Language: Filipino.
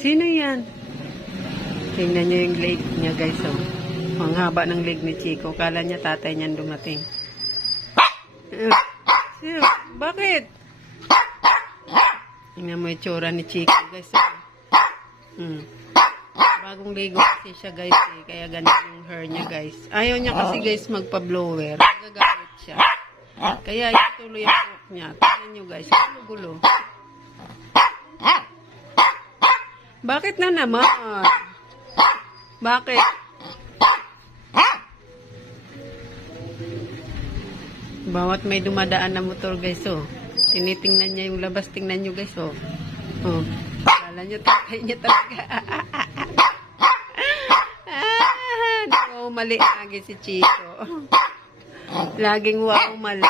Sino yan? Tingnan niyo yung leg niya, guys. Oh. Ang haba ng leg ni Chico. Kala niya tatay niyan dumating. Sino? Bakit? Tingnan mo yung tsura ni Chico, guys. Oh. Bagong ligo kasi siya, guys. Eh. Kaya ganun yung hair niya, guys. Ayaw niya kasi, guys, magpa-blower. Nagagalit siya. Kaya ituloy ang buhok niya. Tingnan niyo, guys. Gulo-gulo. Bakit na naman? Bakit? Bawat may dumadaan na motor, guys, oh. Tinitingnan niya yung labas. Tingnan niyo, guys, oh. Oh. Kala niyo, tatay niya talaga. Wow, mali lagi si Chico. Laging wow, mali.